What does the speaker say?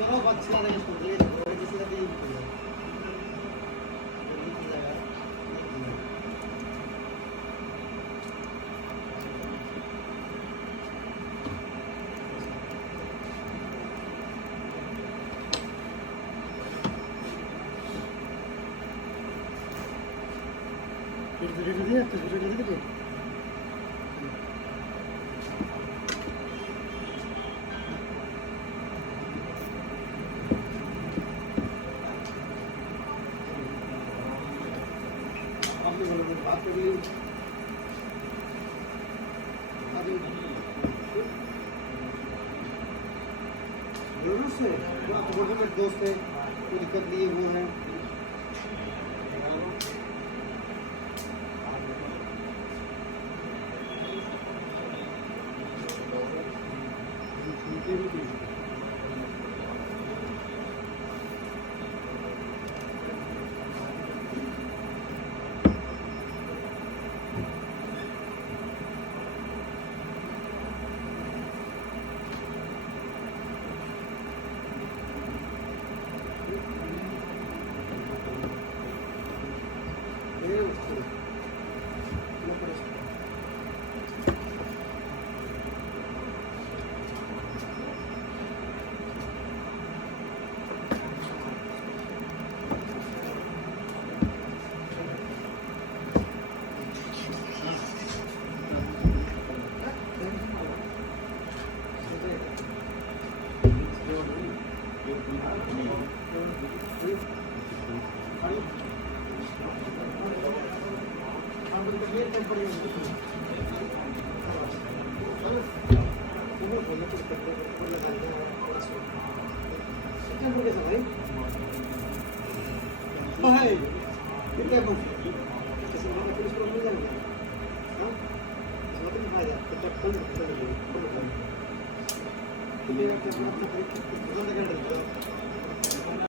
Pero pag sila nag-complete, pwede sila din po. Video dia, video dia tu. आपने बोला बात कर ली अभी जरूर से आप बोल रहे दोस्त है कोई दिक्कत नहीं है वो है Hai, kita pun kesemuanya terus berjalan. Hah? Semakin hari tetap pun kita lebih. Kita akan berada di